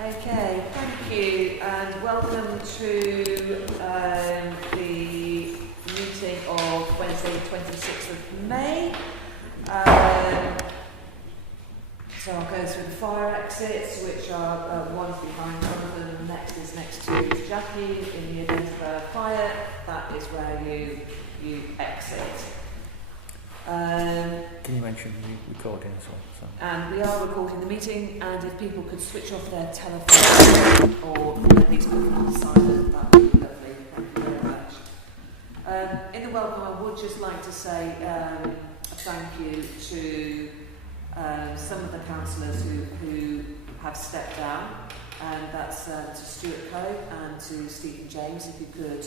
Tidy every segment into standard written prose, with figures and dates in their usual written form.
Okay, thank you, and welcome to the meeting of Wednesday, 26th of May. So I'll go through the fire exits, which are one's behind Jonathan, and next is next to Jackie. In the event of a fire, that is where you exit. Can you mention the recording as well? Sorry. And we are recording the meeting, and if people could switch off their telephone or at least put them on silent, that would be lovely. Thank you very much. In the welcome, I would just like to say a thank you to some of the councillors who have stepped down, and that's to Stuart Coe and to Stephen James. If you could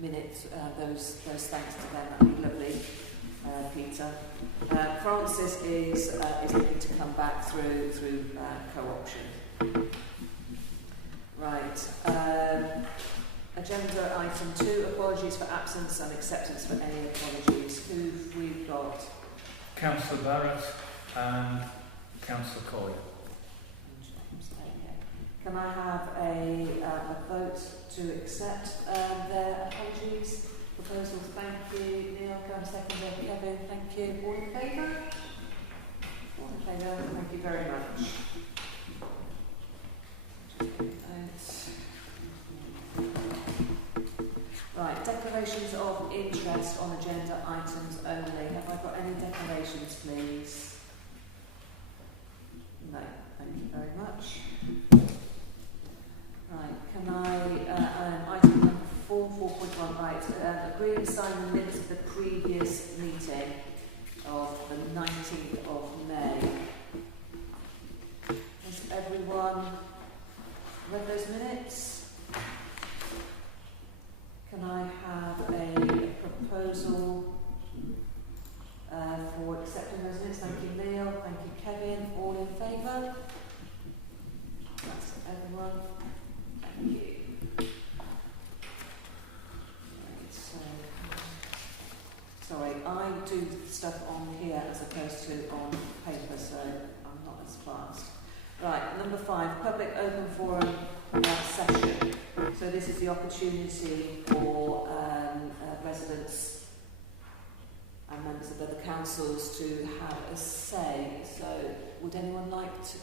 minute those thanks to them, that would be lovely. Peter. Francis is looking to come back through co-option. Right. Agenda item 2, apologies for absence and acceptance for any apologies. Who've we got? Councillor Barrett and Councillor Coyle. Can I have a vote to accept their apologies? Proposals, thank you. Neil, can I second it? Kevin, thank you. All in favour? All in favour, thank you very much. Right, declarations of interest on agenda items only. Have I got any declarations, please? No, thank you very much. Right, can I, item number 4.1, right, agree and sign the minutes of the previous meeting of the 19th of May. Has everyone read those minutes? Can I have a proposal for accepting those minutes? Thank you, Neil. Thank you, Kevin. All in favour? That's everyone. Thank you. Sorry, I do stuff on here as opposed to on paper, so I'm not as fast. Right, number 5, public open forum session. So this is the opportunity for residents and members of other councils to have a say. So would anyone like to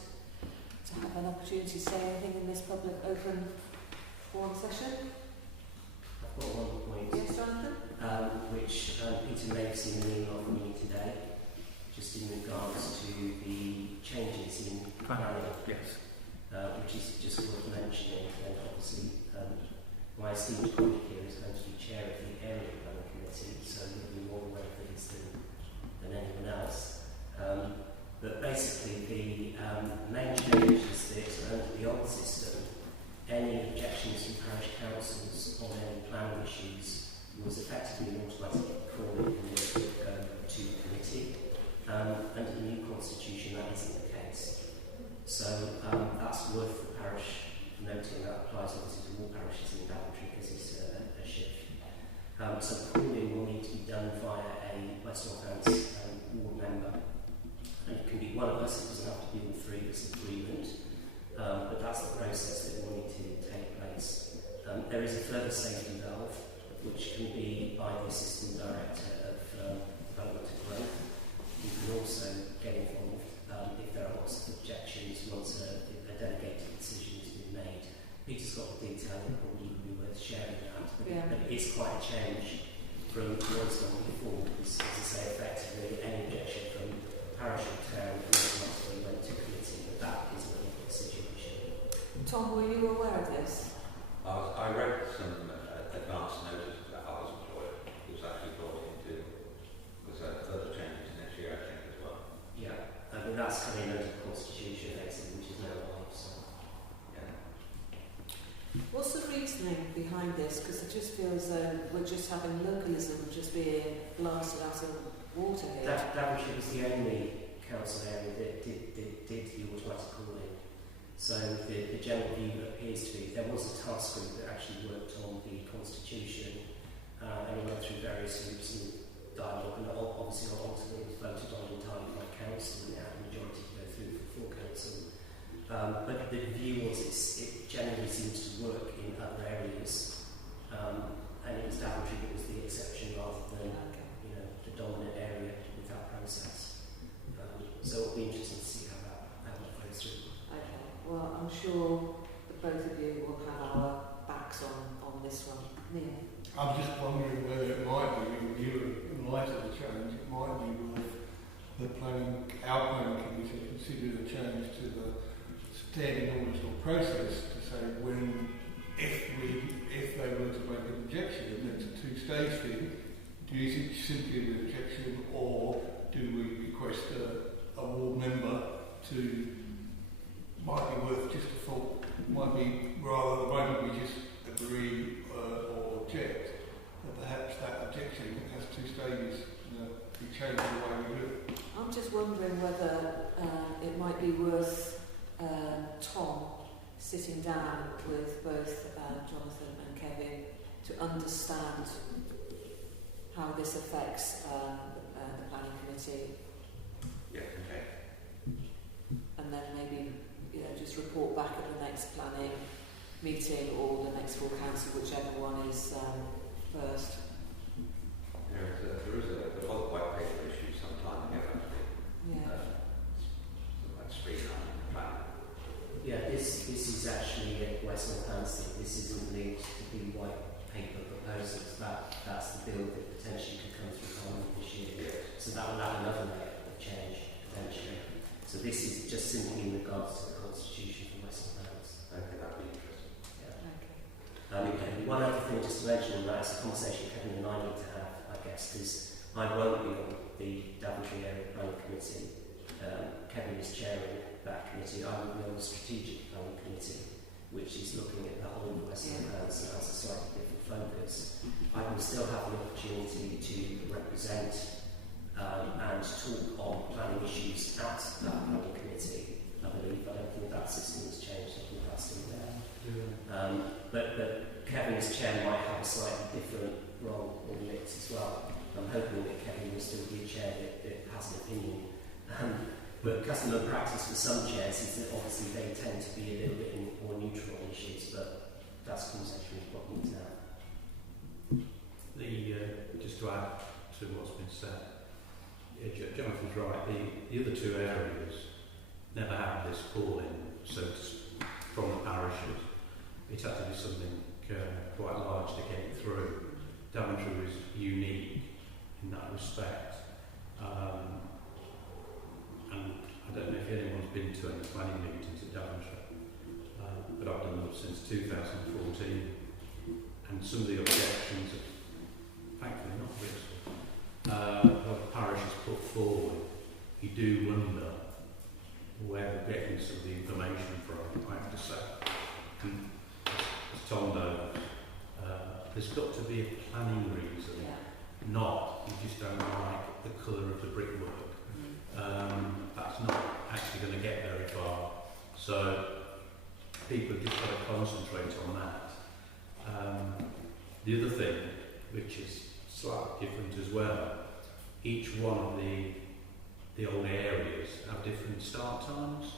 have an opportunity to say anything in this public open forum session? I've got one point. Yes, Jonathan? Which Peter makes in an email from me today, just in regards to the changes in planning, Yes. which is just worth mentioning. And obviously, my esteemed colleague here is going to be chair of the area planning committee, so he'll be more aware of these than anyone else. But basically, the main change is that under the old system, any objections from parish councils on any planning issues was effectively an automatic call and would go to committee. Under the new constitution, that isn't the case. So that's worth the parish noting. That applies obviously to all parishes in Daventry because it's a shift. So calling will need to be done via a West Northants ward member. And it can be one of us, it doesn't have to be all three, it's an agreement. But that's the process that will need to take place. There is a further safety valve, which can be by the Assistant Director of Development and Growth. You can also get involved if there are lots of objections once a delegated decision has been made. Peter's got the detail, it probably would be worth sharing that. But it is quite a change from what it's done before, because as I say, effectively any objection from parish or town automatically went to committee, but that is not the situation. Tom, were you aware of this? I read some advance notice that I was employed. It was actually brought into was further changes next year, I think, as well. Yeah, but that's coming under the constitution, which is now live. So. Yeah. What's the reasoning behind this? Because it just feels we're just having localism just being blasted out of water here. Daventry was the only council area that did the automatic calling. So the general view appears to be there was a task group that actually worked on the constitution and it went through various groups and dialogue, and obviously ultimately was voted on entirely by council, and it had a majority to go through for full council. to the change, it might be worth our planning committee consider a change to the standing orders or process to say if they were to make an objection, and it's a two-stage thing, do you think simply an objection, or do we request a ward member to, might be worth just a thought, might be rather the moment we just agree or object, that perhaps that objection has two stages, we change the way we do it. I'm just wondering whether it might be worth Tom sitting down with both Jonathan and Kevin to understand how this affects the planning committee, Yeah, okay. and then maybe just report back at the next planning meeting or the next full council, whichever one is first. There was a whole white paper issue some time ago, actually. Yeah. Something like streamlining the plan. Yeah, this is actually at West Northampton. This isn't linked to the white paper proposals. That's the bill that potentially could come through Parliament this year. Yes. So that will add another layer of change potentially. So this is just simply in regards to the constitution for West Northampton. Okay, that'd be interesting. Yeah. Okay. One other thing just to mention, and that's a conversation Kevin and I need to have, I guess, because I won't be on the Daventry Area Planning Committee. Kevin is chairing that committee. I will be on the Strategic Planning Committee, which is looking at the whole of West Midlands and has a slightly different focus. I will still have the opportunity to represent and talk on planning issues at that planning committee. I don't think that system has changed. I think that's still there. But Kevin as chair might have a slightly different role in the mix as well. I'm hoping that Kevin will still be a chair that has an opinion. But custom and practice for some chairs is that obviously they tend to be a little bit more neutral on issues, but that's a conversation we've got to have. Just to add to what's been said, Jonathan's right. The other two areas never had this calling, from the parishes. It had to be something quite large to get it through. Daventry was unique in that respect. And I don't know if anyone's been to any planning meetings at Daventry, but I've done them since 2014. And some of the objections, thankfully not Bristol, the parish has put forward, you do wonder where they're getting some of the information from, I have to say. And as Tom knows, there's got to be a planning reason, not you just don't like the colour of the brickwork. That's not actually going to get very far. So people have just got to concentrate on that. The other thing, which is slightly different as well, each one of the old areas have different start times.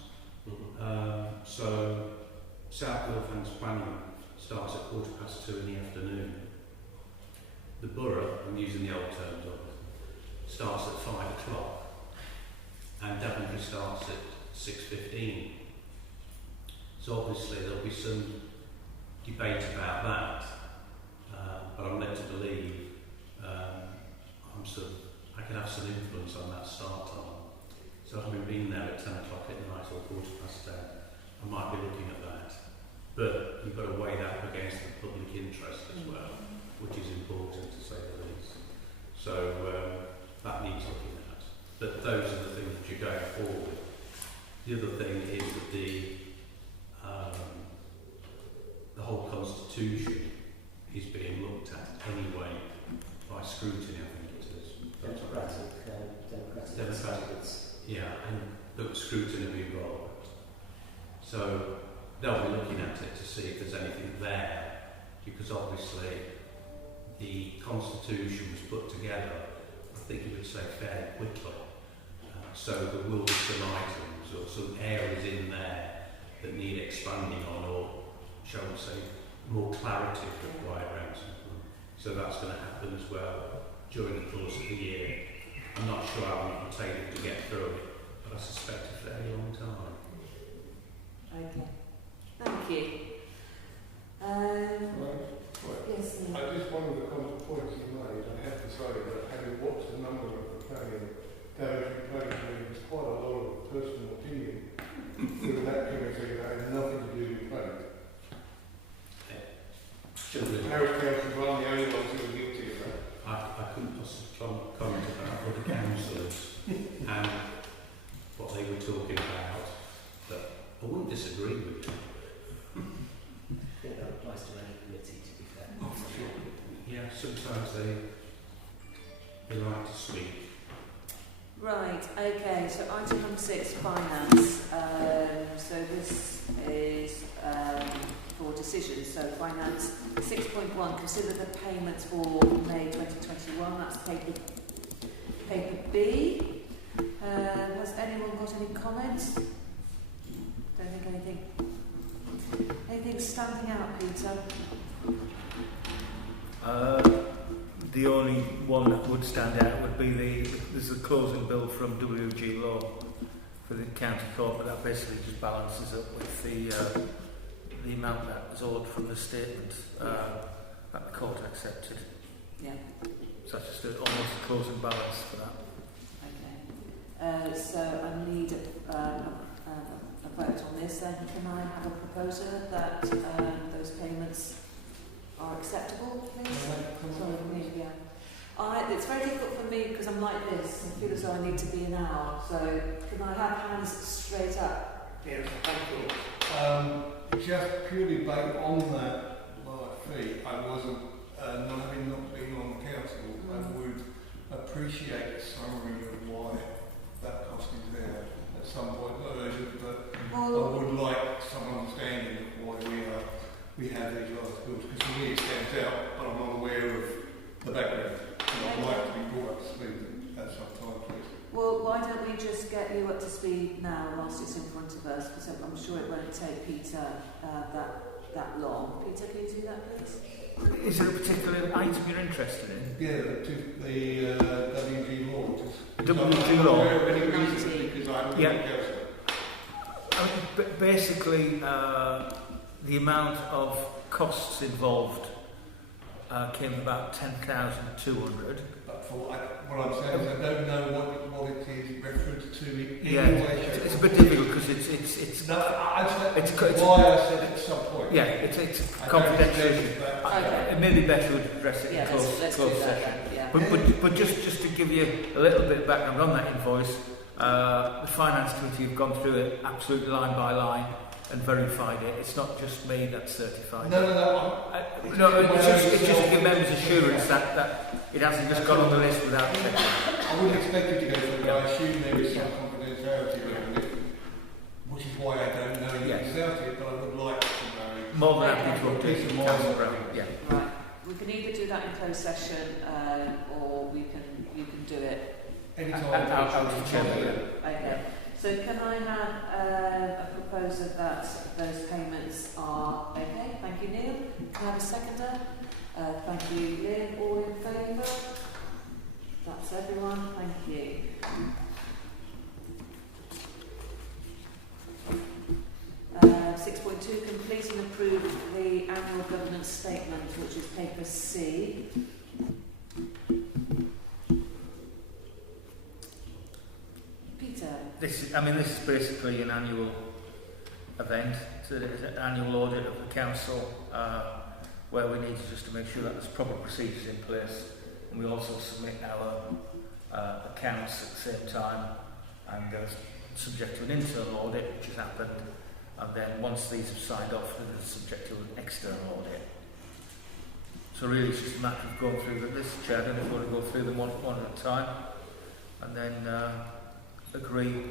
So South Northants planning starts at 2:15 in the afternoon. The borough, I'm using the old terms of it, starts at 5 o'clock, and Daventry starts at 6:15. So obviously there'll be some debate about that, but I'm led to believe I can have some influence on that start time. So having been there at 10 o'clock at night or 10:15, I might be looking at that. But you've got to weigh that up against the public interest as well, which is important to say the least. So that needs looking at. But those are the things which are going forward. The other thing is that the whole constitution is being looked at anyway by scrutiny, I think it is. Democratic. Yeah, and the scrutiny will be involved. So they'll be looking at it to see if there's anything there, because obviously the constitution was put together, I think you would say fairly quickly. So there will be some items or some areas in there that need expanding on, or shall we say, more clarity required around something. So that's going to happen as well during the course of the year. I'm not sure how long it will take them to get through it, but I suspect a fairly long time. Okay. Thank you. Yes. I just one of the points you made, I have to say that having watched a number of the planning, Daventry planning meetings, quite a lot of personal opinion through that committee that had nothing to do with planning. Parish councils aren't the only ones who are guilty of that. I couldn't possibly comment about other councillors and what they were talking about, but I wouldn't disagree with you. I think that applies to any committee, to be fair. Oh, for sure. Yeah, sometimes they like to speak. Right, okay, so item number 6, finance. So this is for decisions. So finance 6.1, consider the payments for May 2021. That's paper B. Has anyone got any comments? Don't think anything standing out, Peter? The only one that would stand out would be there's a closing bill from WG Law for the county court, but that basically just balances up with the amount that was owed from the statement that the court accepted. Yeah. So that's just almost a closing balance for that. Okay. So I need a vote on this. Then can I have a proposer that those payments are acceptable, please? Sorry, me, yeah. It's very difficult for me because I'm like this. I feel as though I need to be an hour. So can I have hands straight up? Yes, thank you. Just purely based on that large fee, I wasn't, not having not been on the council, I would appreciate a summary of why that cost is there at some point. Not urgent, but I would like some understanding of why we have these large bills, because for me it stands out, but I'm not aware of the background. And I'd like to be brought up to speed at some time, please. Well, why don't we just get you up to speed now whilst it's in front of us, because I'm sure it won't take Peter that long. Peter, can you do that, please? Is there a particular item you're interested in? Yeah, the WG law. WG law. I'm aware of any reason because I'm Yeah. the council. I mean, basically, the amount of costs involved came about 10,200. But for what I'm saying is I don't know what it is reference to in Yeah, any way. it's a bit difficult because it's No, I'd say it's why I said at some point. yeah, it's I confidential. don't think that- Okay. It may be better to address it Yeah, in let's closed do that session. then. Yeah. But just to give you a little bit of background on that invoice, the finance committee have gone through it absolutely line by line and verified it. It's not just me that's certified. No. No, it's just to give members assurance that it hasn't just gone on the list without checking. I wouldn't expect you to go through it, but I assume there is some confidentiality around it, which is why I don't know anything about it, but I would like to know. More than happy to update you more. Yeah. Right. We can either do that in closed session, or you can do it. Anytime. Out to the chairman. Okay. So can I have a proposer that those payments are okay? Thank you, Neil. Can I have a seconder? Thank you, Lynn. All in favour? That's everyone. Thank you. 6.2, complete and approve the annual governance statement, which is paper C. Peter. This is basically an annual event. It's an annual audit of the council where we need to make sure that there's proper procedures in place, and we also submit our accounts at the same time, and subject to an internal audit, which has happened, and then once these are signed off, they're subject to an external audit. So really, it's just a matter of going through this chair, and if we want to go through them one at a time, and then agree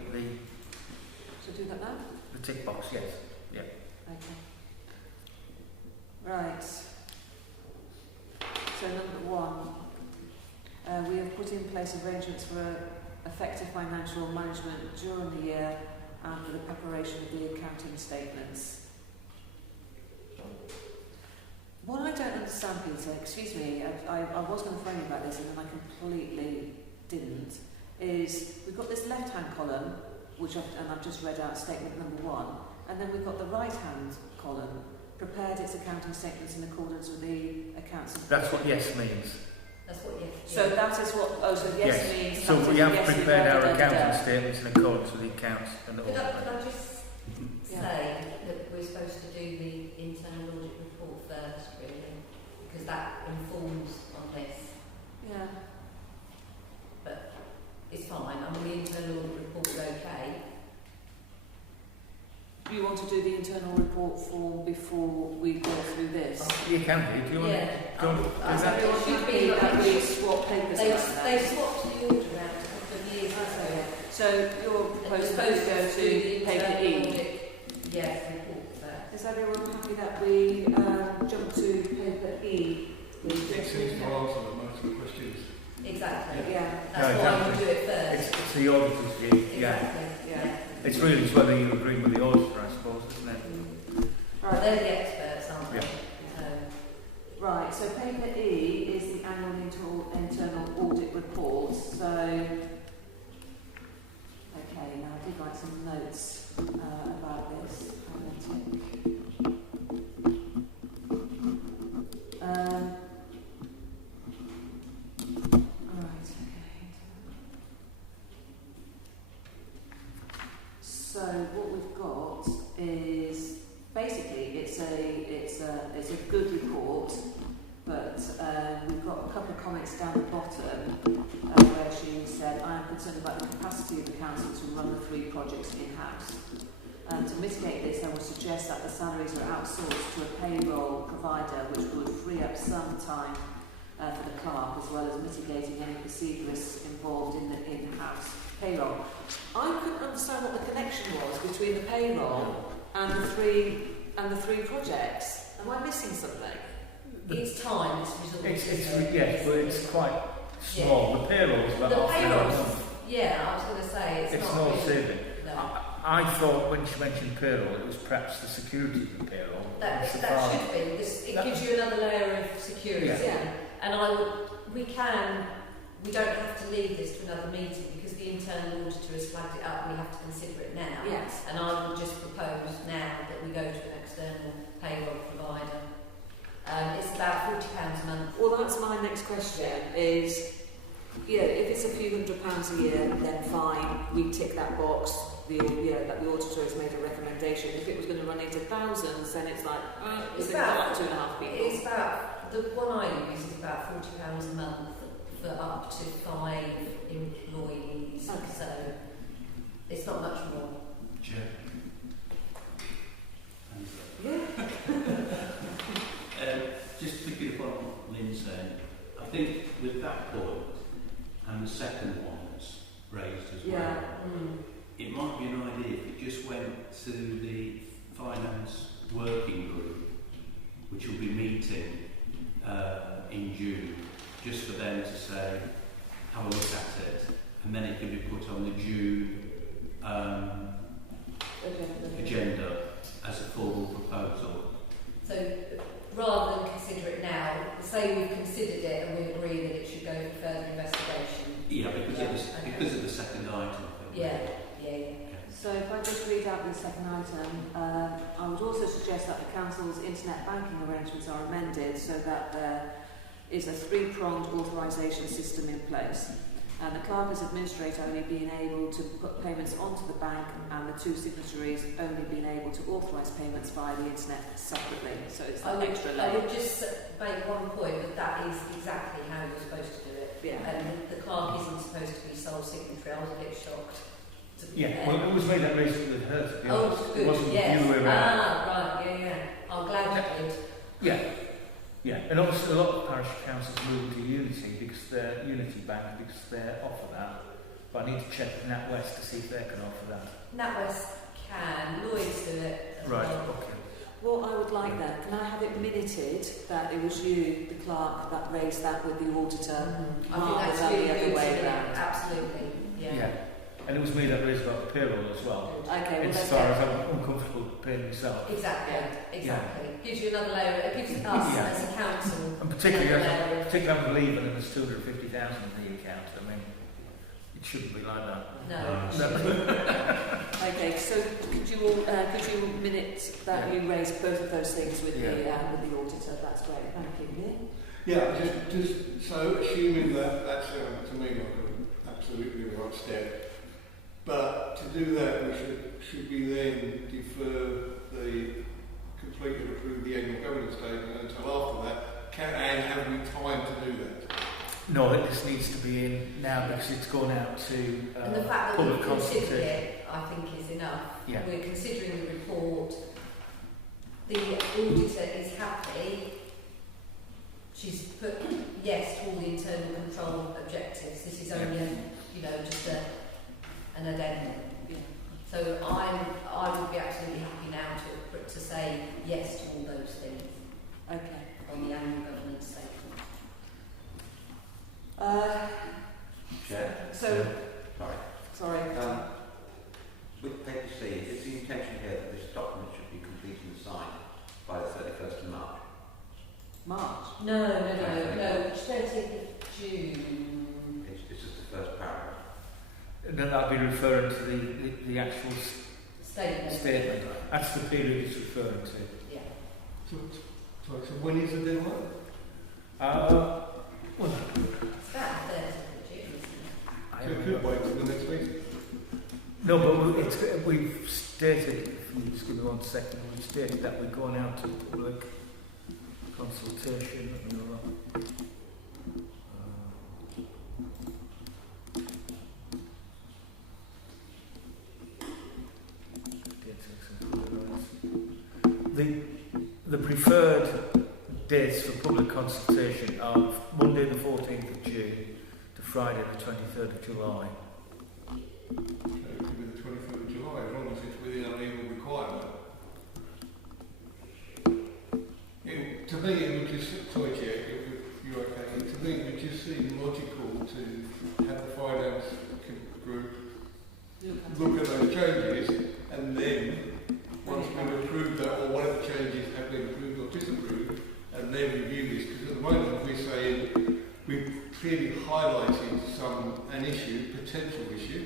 So do that now? the tick box, yes. Yeah. Okay. Right. So number 1, we have put in place arrangements for effective financial management during the year and for the preparation of the accounting statements. What I don't understand, Peter, excuse me, I was going to phone you about this and then I completely didn't, is we've got this left-hand column, I've just read out statement number 1, and then we've got the right-hand column, prepared its accounting statements in accordance with the accounts. That's what yes means. That's what you. So that is what, so yes, Yes. means... So that we is have yes, prepared da, our da, da, da, accounting da. statements in accordance with the accounts and the Could audit. I just Yeah. say that we're supposed to do the internal audit report first, really, because that informs on this. Yeah. It's fine. I mean, the internal audit report is okay. You want to do the internal report for before we go through this? You can do. Do you want Yeah. do you want- I Is think everyone it should happy be that we like swap papers they around they then? swapped the order out a couple of years That's ago. okay. So you're proposing to go do to the paper internal E? audit. Yes, report first. Is everyone happy that we jump to paper E? It seems to answer most of the questions. Exactly. Yeah. That's No, why exactly. you do it first. It's the auditor's view. Yeah. Exactly. Yeah. It's really just whether you agree with the auditor, I suppose, isn't it? But Right. they're the experts, aren't they? Yeah. Right, so paper E is the annual internal audit report. So, okay, now I did write some notes about this. I will take. Right, okay. So what we've got is basically it's a good report, but we've got a couple of comments down the bottom where she said, I am concerned about the capacity of the council to run the 3 projects in-house. To mitigate this, I would suggest that the salaries are outsourced to a payroll provider, which would free up some time for the clerk, as well as mitigating any perceived risks involved in the in-house payroll. I couldn't understand what the connection was between the payroll and the three projects. Am I missing something? It's time, it's resources. Yes, but it's quite small. The payroll is about The half an hour a payroll's, month. yeah, I was going to say, it's It's not no really, saving. no. I thought when she mentioned payroll, it was perhaps the security of the payroll. That insofar- should be. It That- gives you another layer of security. Yeah. And we don't have to leave this to another meeting because the internal auditor has flagged it up. We have to consider it now. Yes. And I would just propose now that we go to an external payroll provider. It's about £40 a month. Well, that's my next question is, yeah, if it's a few £100 a year, then fine, we tick that box, that the auditor has made a recommendation. If it was going to run into thousands, then it's like, It's it's about about- 2.5 people. It's about, the one I use is about £40 a month for up to 5 employees. Okay. So it's not much more. Chair. Just picking up on what Lynn's saying, I think with that point and the second one that's raised as well, Yeah. it might be an idea if it just went to the finance working group, which will be meeting in June, just for them to say, have a look at it, and then it can be put on the June agenda as a formal proposal. So rather than consider it now, say we've considered it and we agree that it should go for further investigation. Yeah, because it was Okay. because of the second item, I think. Yeah. So if I just read out the second item, I would also suggest that the council's internet banking arrangements are amended so that there is a 3-pronged authorisation system in place. And the clerk as administrator only being able to put payments onto the bank, and the 2 signatories only being able to authorise payments via the internet separately. So it's I an would, extra I layer. would just make one point that is exactly how you're supposed to do it. Yeah. And the clerk isn't supposed to be sole signatory. I was a bit shocked. To be Yeah, fair. well, it was made that raised with her, to be Oh, honest. good. It wasn't Yes. the other way around. Right. I'm glad you did. Yeah, yeah. And obviously a lot of parish councils move to Unity because they're Unity Bank, because they offer that. But I need to check with NatWest to see if they can offer that. NatWest can. Lloyd's do it. as Right, well. okay. What I would like then, can I have it minuted that it was you, the clerk, that raised that with the auditor? I think rather that's than really the other good way to do. around. Absolutely. Yeah. And it was me that raised about the payroll as well. Okay, well, As let's far get- as I'm uncomfortable paying myself. Exactly. Gives you another layer. It gives us Yeah. as a council And particularly, another as, layer. particularly I'm believing in there's 250,000 in the account. I mean, it shouldn't be like that. Okay, so could you minute that you raised both of those things with the auditor? That's great. Thank you. Nick? Yeah, just so assuming that sounds to me like an absolutely right step. But to do that, should we then defer the completely approve the annual governance statement until after that? And have we time to do that? No, this needs to be in now because it's gone out to And the fact that public we've considered consultation. it, I think, is enough. Yeah. We're considering the report. The auditor is happy. She's put yes to all the internal control objectives. This is only, just an addendum. Yeah. So I would be absolutely happy now to say yes to all those things Okay. on the annual governance statement. Chair? So, Sorry. sorry. With paper C, is the intention here that this document should be completed and signed by the 31st of March? March. No. 30th of June. It's just the first paragraph. And then that'll be referring to the actual statement. That's the period it's referring to. Yeah. So when is the deadline? Well, It's about the 30th of June, isn't it? So it could wait till the next meeting. No, but we've stated, if you just give me 1 second, we've stated that we're going out to public consultation. The preferred dates for public consultation are Monday the 14th of June to Friday the 23rd of July. So it could be the 23rd of July, as long as it's within our legal requirement. To me, it would just, sorry Chair, if you're okay, to me it would just seem logical to have the finance group look at those changes and then, once we've approved that, or whatever changes have been approved or disapproved, and then review this, because at the moment we're saying we've clearly highlighted an issue, potential issue,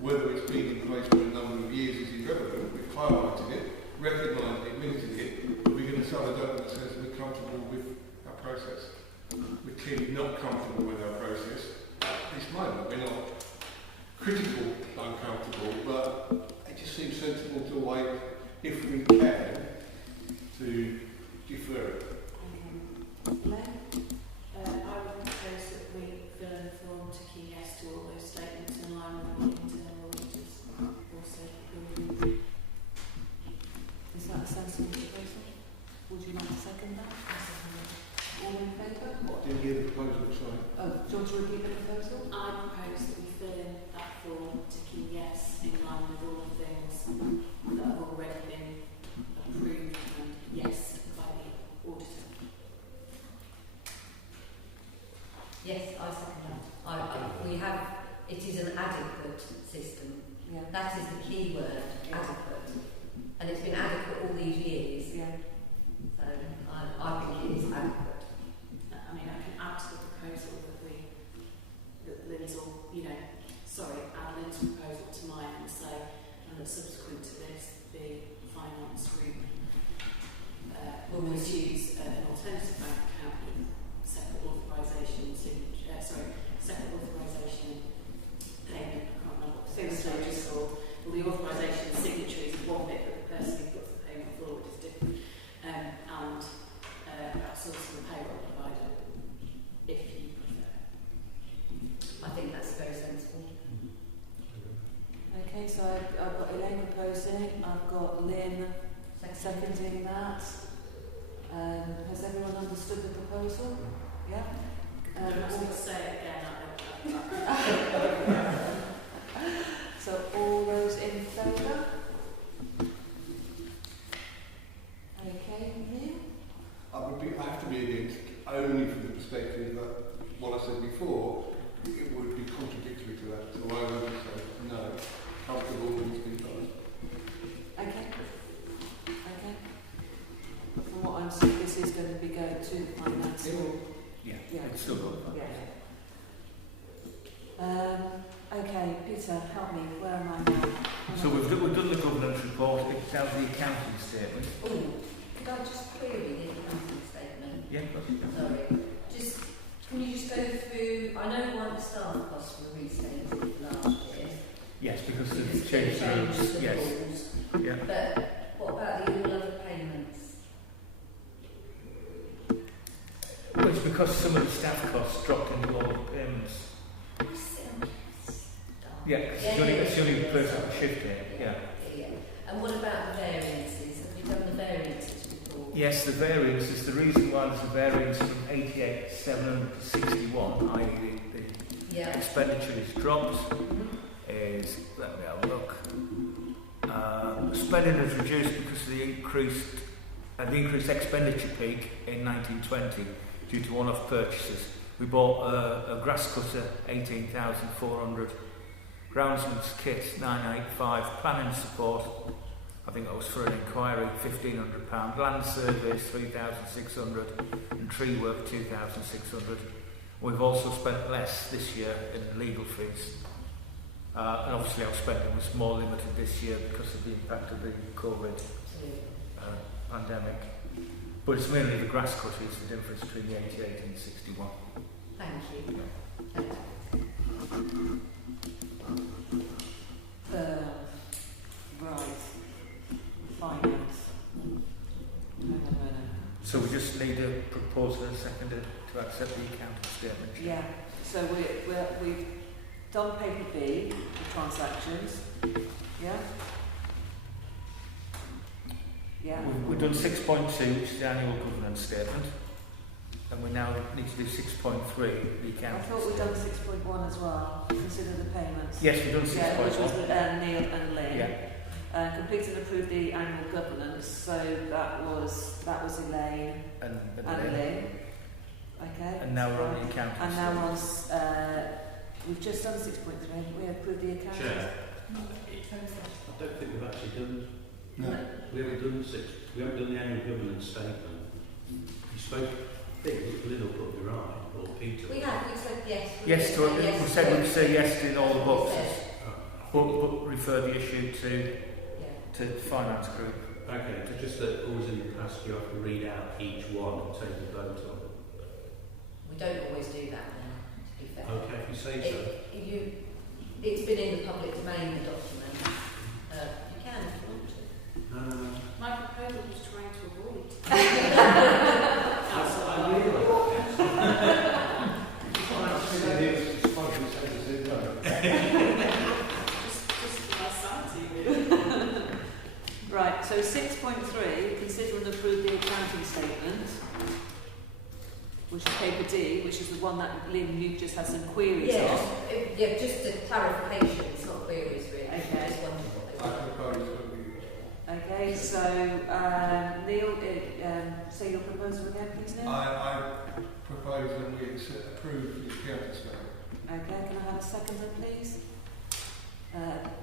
whether it's been in place for a number of years is irrelevant. We've highlighted it, recognised it, minted it, but we're going to sign a document that says we're comfortable with our process. We're clearly not comfortable with our process at this moment. We're not critical, uncomfortable, but it just seems sensible to wait, if we can, to defer it. I would propose that we fill in the form to key yes to all those statements in line with what internal auditors also agree. Is that a sensible proposal? Would you like to second that? All in favour? Didn't hear the proposal, sorry. Oh, do you want to repeat the proposal? I propose that we fill in that form to key yes in line with all the things that have already been approved and yes by the auditor. Yes, I second that. We have, it is an adequate system. Yeah. That is the key word, Yeah. adequate. And it's been adequate all these years. Yeah. So I think it is adequate. I mean, I can add to the proposal that Lynn's add Lynn's proposal to mine and say, and that subsequent to this, the finance group will use an alternative bank account with separate authorisation payment. I can't remember what the stage is called. Well, the authorisation signature is one bit, but the person who puts the payment forward is different. And perhaps also the payroll provider, if you prefer. I think that's very sensible. Okay, so I've got Elaine proposing, I've got Lynn seconding that. Has everyone understood the proposal? Yeah? I'll say it again. So all those in favour? Okay, Neil? I have to be against, only from the perspective that what I said before, it would be contradictory to that. So I would say no, comfortable with it's been done. Okay. From what I'm seeing, this is going to be going to finance. Yeah, Yeah. it's still got that. Okay, Peter, help me. Where am I now? So we've done the governance report, it's down to the accounting statement. Oh, could I just query the accounting statement? Yeah, Sorry. Can you just go through, I know one of the staff costs were restated last year. Yes, because Because they've changed the rules. the Yes. rules. Yeah. But what about the all other payments? Well, it's because some of the staff costs dropped into all the payments. Yeah, because it's the only person on shift here. Yeah. Yeah. And what about the variances? Have you done the variances before? Yes, the variance is the reason why there's a variance from 88,700 to 61, i.e. the Yeah. expenditure is dropped. Mhm. Is, let me have a look. Spending is reduced because of the increased expenditure peak in 1920 due to one-off purchases. We bought a grass cutter, 18,400, groundsman's kit, 985, planning support, I think that was for an inquiry, £1,500, land surveys, 3,600, and tree work, 2,600. We've also spent less this year in legal fees. And obviously our spending was more limited this year because of the impact of the COVID pandemic. But it's mainly the grass cutter is the difference between the 88 and the 61. Thank you. Right. Finance. Hang on a minute. So we just need a proposal and a seconder to accept the accounting statement. Yeah. So we've done paper B, the transactions. Yeah. Yeah. We've done 6.2, which is the annual governance statement. And we now need to do 6.3, the I accounting thought we'd done 6.1 as well. Consider the payments. Yes, we've done 6.1. Yeah, which was Neil and Lynn. Yeah. Complete and approve the annual governance. So that was Elaine And and Lynn. Okay. And now we're on the accounting And now we're statement. on. We've just done 6.3. We approved the accounts. Chair, I don't think we've actually done. No. We haven't done we haven't done the annual governance statement. You spoke. I think Lynn will probably right, or Peter. We said yes. Yes, to it. yes We said we'd say yes in all the That's what we boxes. said. But refer the issue Yeah. to finance group. Okay, so just that always in the past you have to read out each one and take a vote on it. We don't always do that now, to be fair. Okay, if you say so. It's been in the public domain, the document. You can if you want to. My proposal was trying to avoid. I realise. Just for my sanity, really. Right. So 6.3. Consider and approve the accounting statement, which is paper D, which is the one that Lynn, you just had some queries on. Yeah, just a clarification, it's not queries really. Okay. Just wondered what they I were. propose that we Okay, so Neil, say your proposal again, please, Neil. I propose that we approve the accounting statement. Okay, can I have a seconder, please?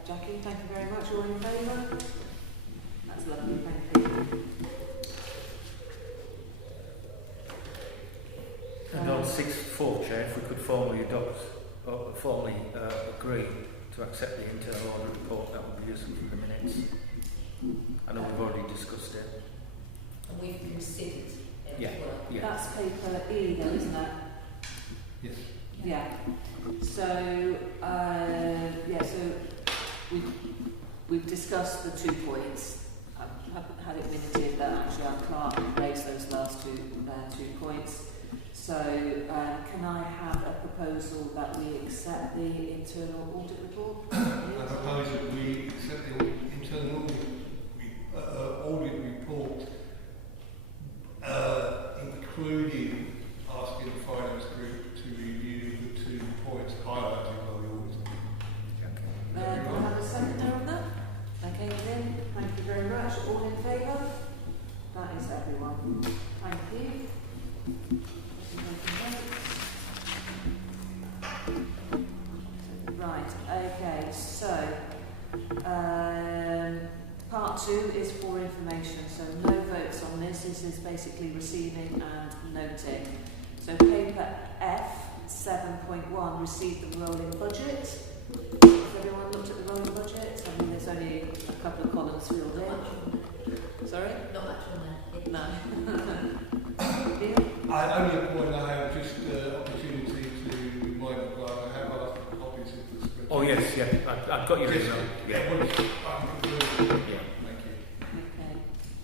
Jackie, thank you very much. All in favour? That's lovely, thank you. And on 6.4, Chair, if we could formally adopt or formally agree to accept the internal audit report, that would be useful for the minutes. I know we've already discussed it. And we've considered it Yeah. as well. Yeah. That's paper E though, isn't it? Yes. Yeah. So, so we've discussed the 2 points. I haven't had it minuted that actually our clerk raised those last 2 points. So, can I have a proposal that we accept the internal audit report? I propose that we accept the internal audit report, including asking the finance group to review the 2 points highlighted by the auditor. Can I have a seconder on that? Okay, Lynn, thank you very much. All in favour? That is everyone. Thank you. Right, okay, so part 2 is for information, so no votes on this. This is basically receiving and noting. So paper F 7.1, receive the rolling budget. Has everyone looked at the rolling budget? I mean, there's only a couple of columns filled Not in. much on there. Sorry? Not much on there. No. Neil? I only a point I have just opportunity Oh yes, yeah, I've got your Yes, email. Yeah. Thank you.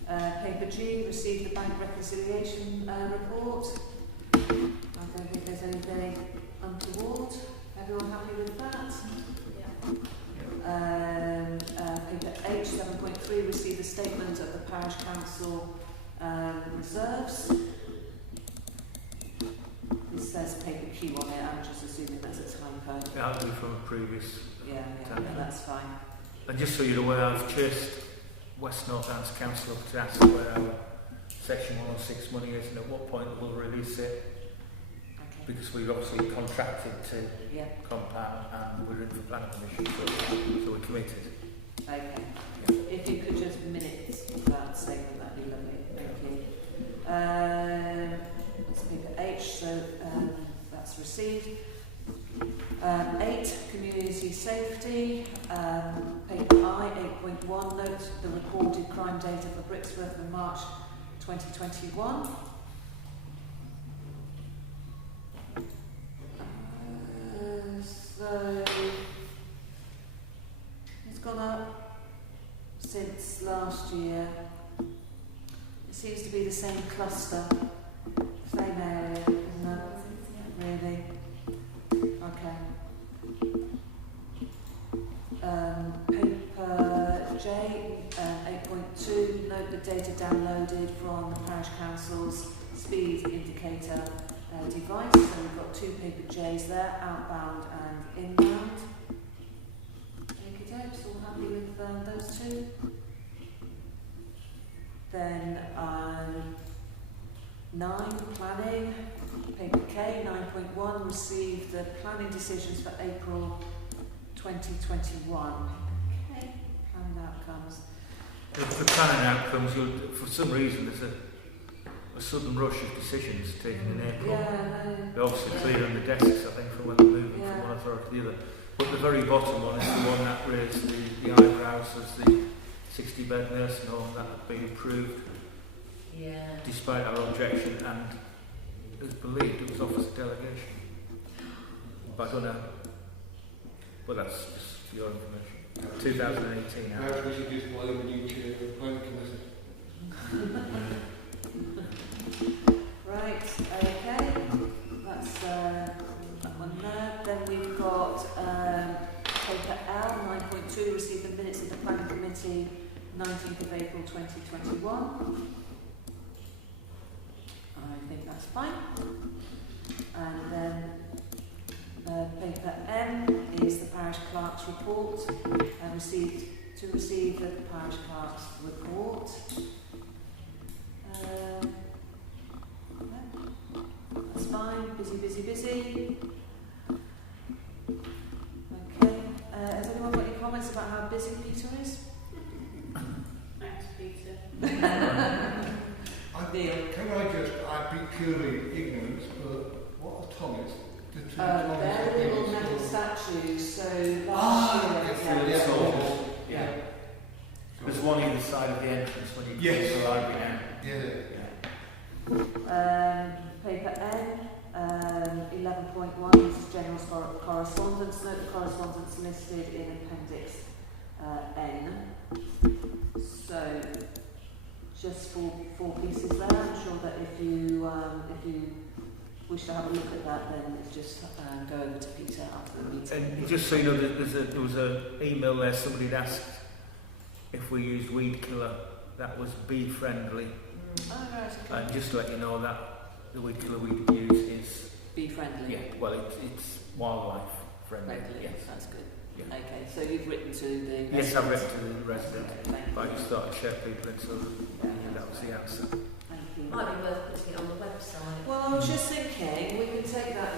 Okay. Paper G, received the bank reconciliation report. I don't think there's anything untoward. Everyone happy with that? Paper H, 7.3, received a statement of the Parish Council reserves. This says paper Q on it, I'm just assuming that's a typo. That'll be from a previous. Yeah, that's fine. And just so you're aware, I've chased West Northants Council up to ask where our Section 106 money is and at what point we'll release it, Okay. because we've obviously contracted to Yeah, Compound and we're in for planning permission, so we're committed. okay. If you could just minute that statement, that'd be lovely. Thank you. Let's paper H, so that's received. 8, community safety. Paper I, 8.1, note the recorded crime data for Brixworth in March 2021. So it's gone up since last year. It seems to be the same cluster, same area, isn't it? Really? Okay. Paper J, 8.2, note the data downloaded from the Parish Council's speed indicator device. So we've got 2 paper J's there, outbound and inbound. Okay, all happy with those 2? Then 9, planning. Paper K, 9.1, received the planning decisions for April 2021. Okay, planning outcomes. For planning outcomes, for some reason there's a sudden rush of decisions taken in April. They're obviously clear on the desks, I think, from when they're moving from one authority to the other. But the very bottom one is the one that raised the eyebrows as the 60-bed nursing home that had been approved despite our objection, and it's believed it was office delegation. But I don't know. But that's just for your information. 2018. Perhaps we should just blame the new chair of the planning committee. Right, okay. That's that one there. Then we've got paper L, 9.2, received the minutes of the planning committee 19th of April 2021. I think that's fine. And then paper M is the parish clerk's report. Receive the parish clerk's report. That's fine. Busy. Okay. Has anyone got any comments about how busy Peter is? Thanks, Peter. I'd be purely ignorant, but what are Thomas? The 2 They're the little metal statues. So last year, There's one either side of the entrance when you get to the library now. Paper N, 11.1, this is general correspondence. Note the correspondence listed in Appendix N. So, just 4 pieces there. I'm sure that if you wish to have a look at that, then it's just go over to Peter after the meeting. And just so you know, there was an email there, somebody had asked if we used weed killer. That was bee friendly. Oh, right, okay. And just to let you know that the weed killer we use is Bee friendly. it's wildlife friendly. Yes, that's good. Yeah. Okay, so you've written to the Yes, I've residents. written to the resident, Okay, thank but I you. just thought I'd share people in so that was the answer. Thank you. Might be worth putting it on the website. Well, I was just thinking we could take that.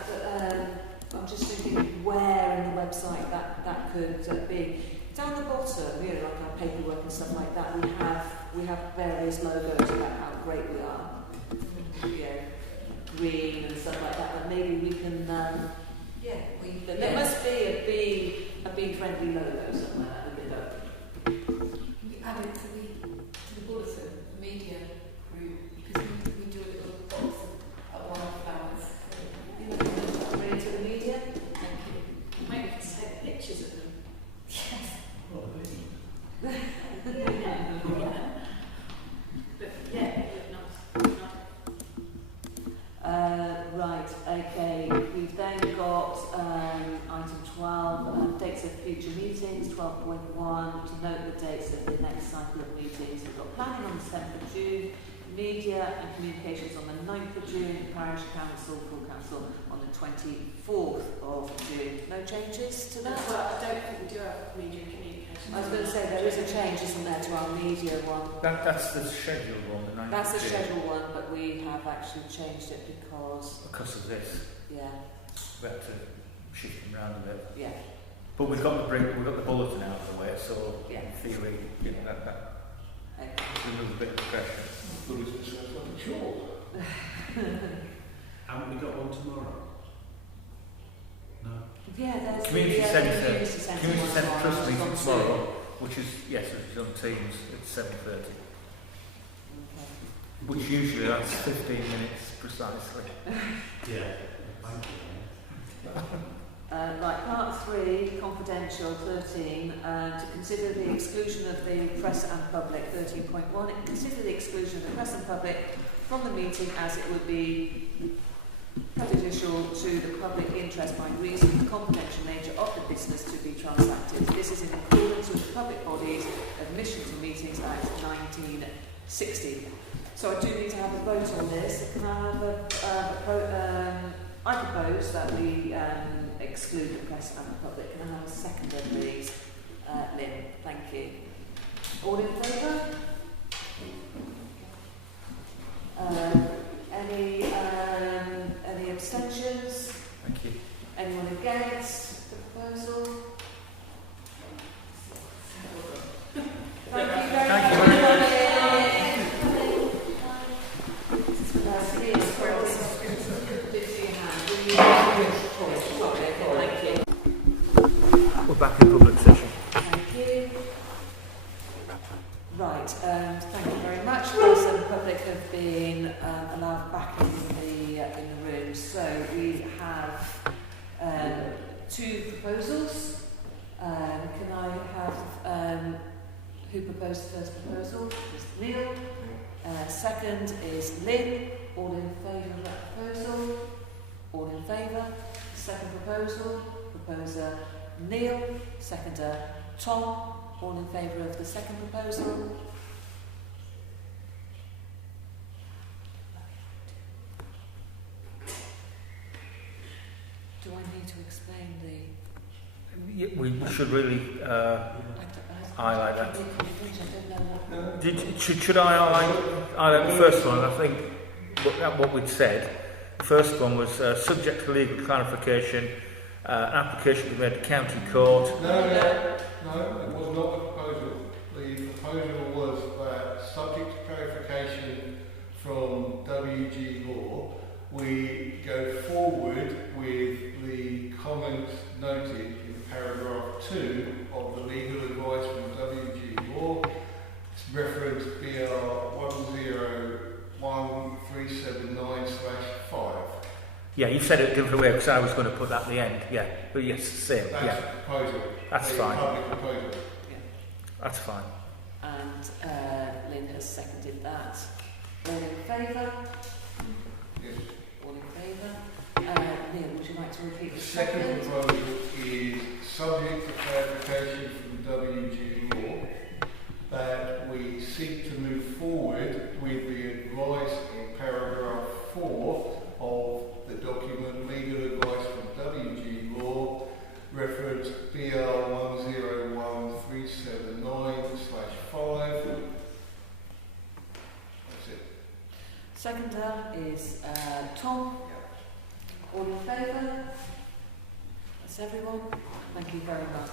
I'm just thinking where in the website that could be. Down the bottom, like our paperwork and stuff like that, we have various logos about how great we are. Green and stuff like that. But maybe we can. There must be a bee friendly logo somewhere. You add it to the bulletin, media group, because we do a little box of wildflowers. Bring it to the media. Thank you. Maybe we can take pictures of future meetings, 12.1, to note the dates of the next cycle of meetings. We've got planning on the 7th of June, media and communications on the 9th of June, parish council, full council on the 24th of June. No changes to that? Well, I don't think we do have media communications. I was going to say there is a change, isn't there, to our media one? That's the scheduled one, the 9th That's the of June. scheduled one, but we have actually changed it because, Because of this, yeah, we had to shift them around a bit. yeah, But we've got the bulletin out of the way, so yeah. in theory, you know, that Okay. removes a bit of the pressure. Bulletin sounds like a chore. Haven't we got one tomorrow? No. Yeah, there's Community the centre, community centre Community one Centre tomorrow, Trust which is meeting on tomorrow, Zoom. which is, yes, which is on Teams at 7:30, Okay. which usually that's 15 minutes precisely. Yeah. Thank you. Right, part 3, confidential, 13, to consider the exclusion of the press and public, 13.1, consider the exclusion of the press and public from the meeting as it would be prejudicial to the public interest by reason of the confidential nature of the business to be transacted. This is in accordance with the Public Bodies Admission to Meetings Act 1960. So I do need to have a vote on this. Can I have I propose that we exclude the press and the public. Can I have a seconder, please? Lynn, thank you. All in favour? Any abstentions? Thank you. Anyone against the proposal? Thank you very Thank you much. We're back in public session. Thank you. Right, thank you very much. Press and public have been allowed back in the room. So we have 2 proposals. Can I have who proposed the first proposal? It's Neil. Second is Lynn. All in favour of that proposal? All in favour? Second proposal. Proposer Neil. Seconder Tom. All in favour of the second proposal? Do I need to explain the... Yeah, we should really highlight that. Should I highlight the first one? I think what we'd said. The first one was subject to legal clarification. Application to be made to county court. No, it was not the proposal. The proposal was that, subject to clarification from WG Law, we go forward with the comments noted in paragraph 2 of the legal advice from WG Law. It's reference BR 101379/5. Yeah, you said it a different way because I was going to put that at the end. Yeah, but yes, same. That's Yeah, the proposal. that's the fine. Public proposal. That's fine. And Lynn has seconded that. All in favour? Yes. All in favour? Neil, would you like to repeat The the second second? proposal is subject to clarification from WG Law that we seek to move forward with the advice in paragraph 4 of the document legal advice from WG Law, reference BR 101379/5. That's it. Seconder is Tom. All in favour? That's everyone. Thank you very much.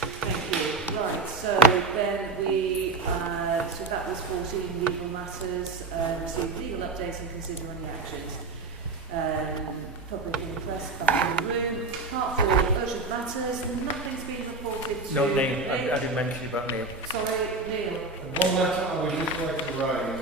Thank you. Right, so then so that was 14 legal matters, receive legal updates and consider any actions. Public interest back in the room. Part 4, urgent matters. Nothing's been reported to No, Neil. me. I didn't mention about Neil. Sorry, Neil. And one matter I would just like to raise,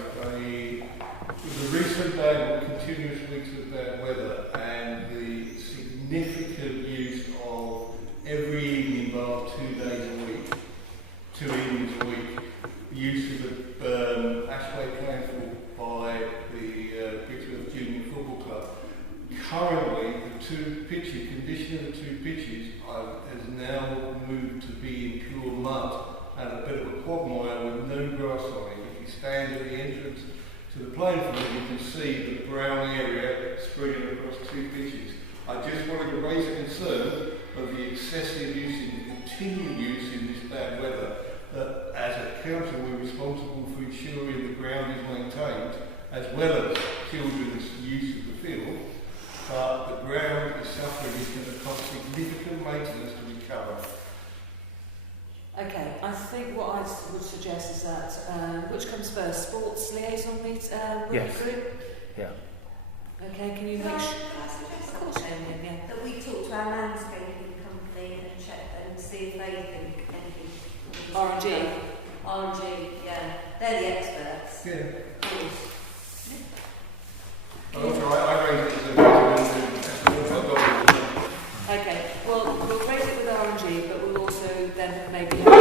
with the recent day of continuous weeks of bad weather and the significant use of every evening bar 2 days a week, 2 evenings a week, the use of the Ashway Council by the Brixworth Junior Football Club. Currently, the 2 pitch condition of the two pitches has now moved to be in pure mud and a bit of a quagmire with no grass on it. If you stand at the entrance to the playing field, you can see the brown area spreading across two pitches. I just wanted to raise a concern of the excessive use and continued use in this bad weather. That as a council, we're responsible for ensuring the ground is maintained, as well as children's use of the field. But the ground is suffering, it's going to cost significant maintenance to recover. Okay, I think what I would suggest is that, which comes first, sports liaison meet, Yes. group? Yeah. Okay, can you Can make I sure? suggest Of course, something? yeah. That we talk to our landscaping company and check and see if they think anything. R&G? R&G, yeah. They're the experts. Yeah. Of course. And also, I raised it as a Okay, well, we'll raise it with R&G, but we'll also then maybe have